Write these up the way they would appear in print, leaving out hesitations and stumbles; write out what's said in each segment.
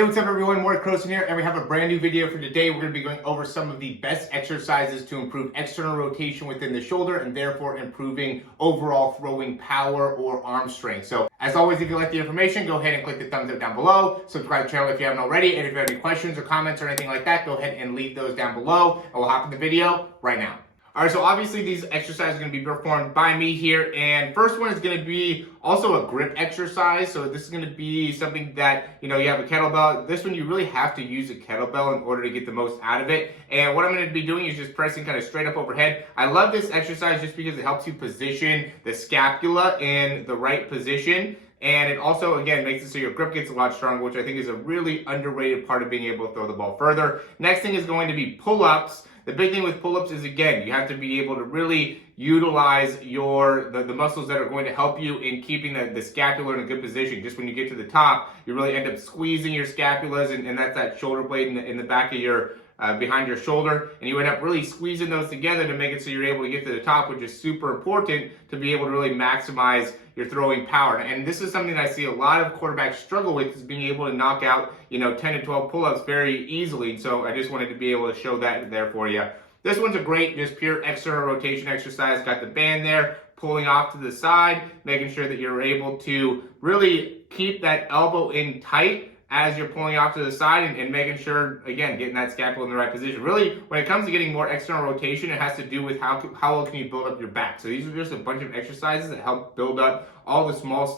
Hey, what's up everyone? Morty Croson here, and we have a brand new video for today. We're going to be going over some of the best exercises to improve external rotation within the shoulder and therefore improving overall throwing power or arm strength. So as always, if you like the information, go ahead and click the thumbs up down below. Subscribe to the channel if you haven't already. And if you have any questions or comments or anything like that, go ahead and leave those down below. And we'll hop in the video right now. All right, so obviously these exercises are going to be performed by me here, and first one is going to be also a grip exercise. So this is going to be something that, you have a kettlebell. This one you really have to use a kettlebell in order to get the most out of it. And what I'm going to be doing is just pressing kind of straight up overhead. I love this exercise just because it helps you position the scapula in the right position. And it also, again, makes it so your grip gets a lot stronger, which I think is a really underrated part of being able to throw the ball further. Next thing is going to be pull-ups. The big thing with pull-ups is, again, you have to be able to really utilize the muscles that are going to help you in keeping the scapula in a good position. Just when you get to the top, you really end up squeezing your scapulas, and that's that shoulder blade in the back of your behind your shoulder, and you end up really squeezing those together to make it so you're able to get to the top, which is super important to be able to really maximize your throwing power. And this is something that I see a lot of quarterbacks struggle with, is being able to knock out 10 to 12 pull-ups very easily. So I just wanted to be able to show that there for you. This one's a great just pure external rotation exercise. Got the band there, pulling off to the side, making sure that you're able to really keep that elbow in tight as you're pulling off to the side, and making sure, again, getting that scapula in the right position. Really, when it comes to getting more external rotation, it has to do with how well can you build up your back. So these are just a bunch of exercises that help build up all the small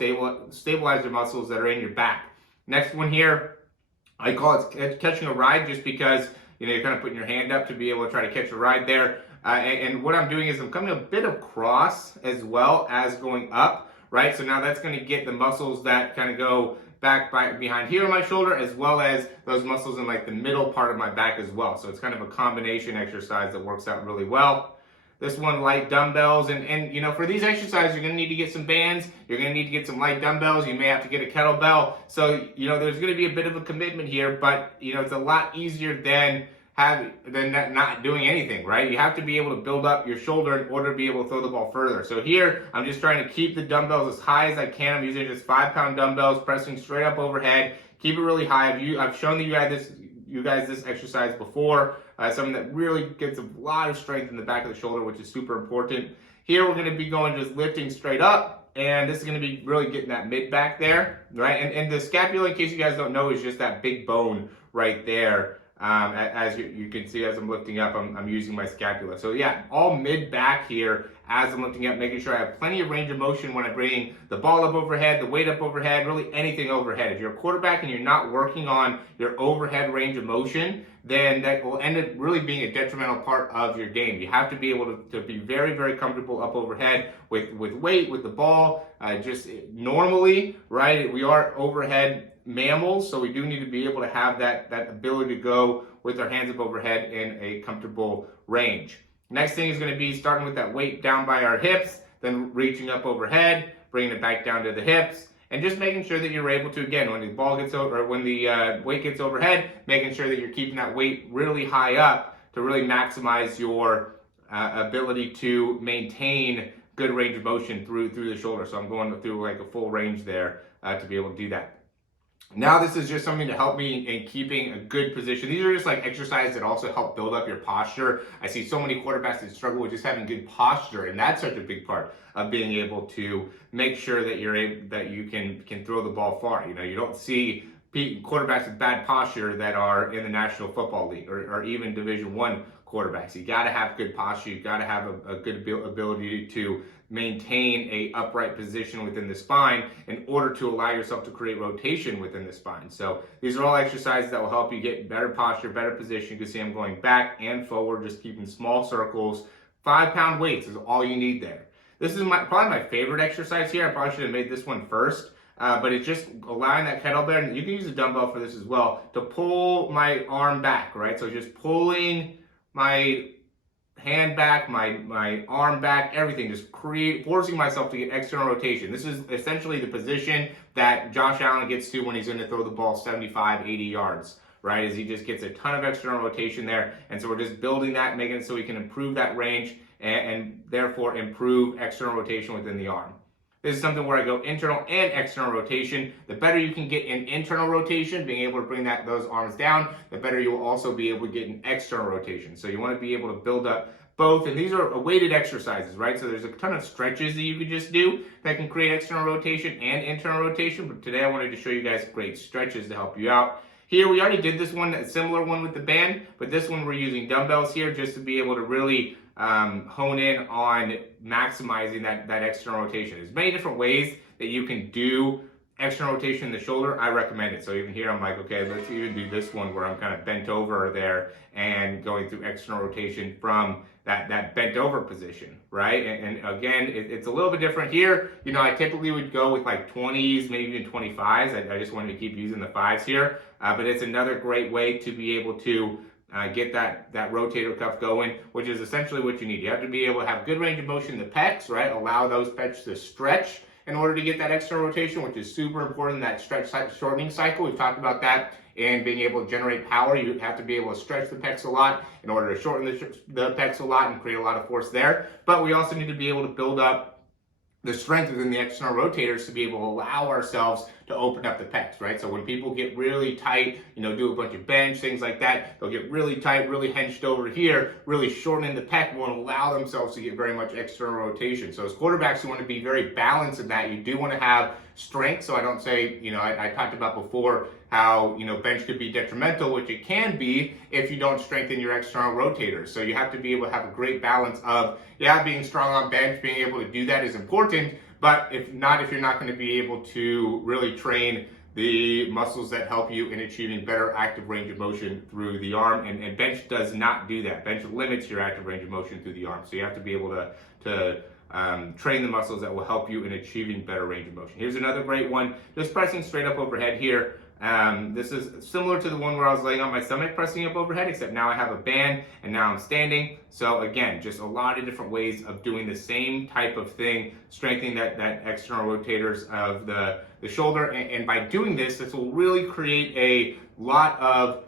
stabilizer muscles that are in your back. Next one here, I call it catching a ride, just because you're kind of putting your hand up to be able to try to catch a ride there. And what I'm doing is I'm coming a bit across as well as going up, right? So now that's going to get the muscles that kind of go back behind here on my shoulder, as well as those muscles in like the middle part of my back as well. So it's kind of a combination exercise that works out really well. This one, light dumbbells, and for these exercises, you're going to need to get some bands. You're going to need to get some light dumbbells. You may have to get a kettlebell. So there's going to be a bit of a commitment here, but it's a lot easier than not doing anything, right? You have to be able to build up your shoulder in order to be able to throw the ball further. So here, I'm just trying to keep the dumbbells as high as I can. I'm using just 5-pound dumbbells, pressing straight up overhead. Keep it really high. I've shown you guys this exercise before. Something that really gets a lot of strength in the back of the shoulder, which is super important. Here, we're going to be going just lifting straight up, and this is going to be really getting that mid back there, right? And the scapula, in case you guys don't know, is just that big bone right there. As you can see, as I'm lifting up, I'm using my scapula. So yeah, all mid back here as I'm lifting up, making sure I have plenty of range of motion when I bring the ball up overhead, the weight up overhead, really anything overhead. If you're a quarterback and you're not working on your overhead range of motion, then that will end up really being a detrimental part of your game. You have to be able to be very, very comfortable up overhead with weight, with the ball, just normally, right? We are overhead mammals, so we do need to be able to have that ability to go with our hands up overhead in a comfortable range. Next thing is going to be starting with that weight down by our hips, then reaching up overhead, bringing it back down to the hips, and just making sure that you're able to, again, when the ball gets over, or when the weight gets overhead, making sure that you're keeping that weight really high up to really maximize your ability to maintain good range of motion through the shoulder. So I'm going through like a full range there to be able to do that. Now this is just something to help me in keeping a good position. These are just like exercises that also help build up your posture. I see so many quarterbacks that struggle with just having good posture, and that's such a big part of being able to make sure that you can throw the ball far. You don't see quarterbacks with bad posture that are in the National Football League or even Division I quarterbacks. You got to have good posture. You got to have a good ability to maintain a upright position within the spine in order to allow yourself to create rotation within the spine. So these are all exercises that will help you get better posture, better position. You can see I'm going back and forward, just keeping small circles. 5-pound weights is all you need there. This is probably my favorite exercise here. I probably should have made this one first. But it's just allowing that kettlebell, and you can use a dumbbell for this as well, to pull my arm back, right? So just pulling my hand back, my arm back, everything, just forcing myself to get external rotation. This is essentially the position that Josh Allen gets to when he's going to throw the ball 75, 80 yards, right? As he just gets a ton of external rotation there. And so we're just building that, making it so we can improve that range and therefore improve external rotation within the arm. This is something where I go internal and external rotation. The better you can get in internal rotation, being able to bring those arms down, the better you will also be able to get in external rotation. So you want to be able to build up both, and these are weighted exercises, right? So there's a ton of stretches that you could just do that can create external rotation and internal rotation, but today I wanted to show you guys great stretches to help you out. Here, we already did this one, a similar one with the band, but this one we're using dumbbells here just to be able to really hone in on maximizing that external rotation. There's many different ways that you can do external rotation in the shoulder. I recommend it. So even here, I'm like, okay, let's even do this one where I'm kind of bent over there and going through external rotation from that bent over position, right? And again, it's a little bit different here. You know, I typically would go with like 20s, maybe even 25s. I just wanted to keep using the 5s here, but it's another great way to be able to get that rotator cuff going, which is essentially what you need. You have to be able to have good range of motion in the pecs, right? Allow those pecs to stretch in order to get that external rotation, which is super important, that stretch shortening cycle. We've talked about that in being able to generate power. You have to be able to stretch the pecs a lot in order to shorten the pecs a lot and create a lot of force there. But we also need to be able to build up the strength within the external rotators to be able to allow ourselves to open up the pecs, right? So when people get really tight, you know, do a bunch of bench, things like that, they'll get really tight, really hunched over here, really shortening the pec, won't allow themselves to get very much external rotation. So as quarterbacks, you want to be very balanced in that. You do want to have strength. So I don't say, you know, I talked about before how, you know, bench could be detrimental, which it can be if you don't strengthen your external rotators. So you have to be able to have a great balance of, yeah, being strong on bench, being able to do that is important, but if you're not going to be able to really train the muscles that help you in achieving better active range of motion through the arm, and bench does not do that. Bench limits your active range of motion through the arm. So you have to be able to train the muscles that will help you in achieving better range of motion. Here's another great one, just pressing straight up overhead here. This is similar to the one where I was laying on my stomach pressing up overhead, except now I have a band and now I'm standing. So again, just a lot of different ways of doing the same type of thing, strengthening that external rotators of the shoulder. And by doing this will really create a lot of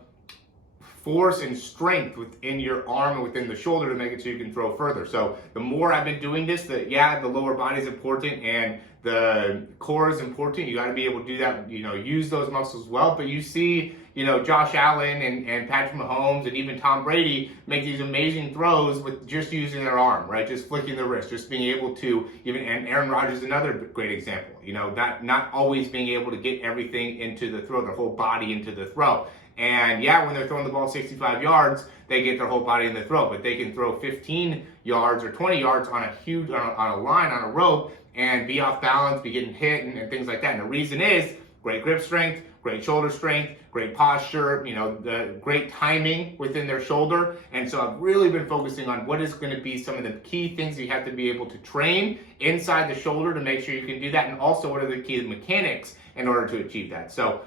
force and strength within your arm and within the shoulder to make it so you can throw further. So the more I've been doing this, the lower body is important and the core is important. You got to be able to do that, you know, use those muscles well. But you see, you know, Josh Allen and Patrick Mahomes and even Tom Brady make these amazing throws with just using their arm, right? Just flicking the wrist, just being able to and Aaron Rodgers is another great example, you know, not always being able to get everything into the throw, their whole body into the throw. And yeah, when they're throwing the ball 65 yards, they get their whole body in the throw, but they can throw 15 yards or 20 yards on a line, on a rope, and be off balance, be getting hit and things like that. And the reason is great grip strength, great shoulder strength, great posture, you know, the great timing within their shoulder. And so I've really been focusing on what is going to be some of the key things you have to be able to train inside the shoulder to make sure you can do that. And also what are the key mechanics in order to achieve that. So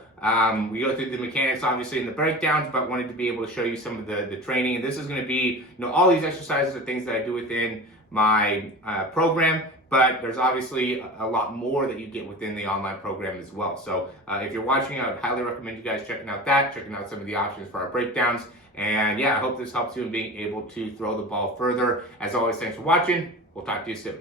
we go through the mechanics obviously in the breakdowns, but wanted to be able to show you some of the training. And this is going to be, you know, all these exercises are things that I do within my program, but there's obviously a lot more that you get within the online program as well. So if you're watching, I would highly recommend you guys checking out some of the options for our breakdowns. And yeah, I hope this helps you in being able to throw the ball further. As always, thanks for watching. We'll talk to you soon.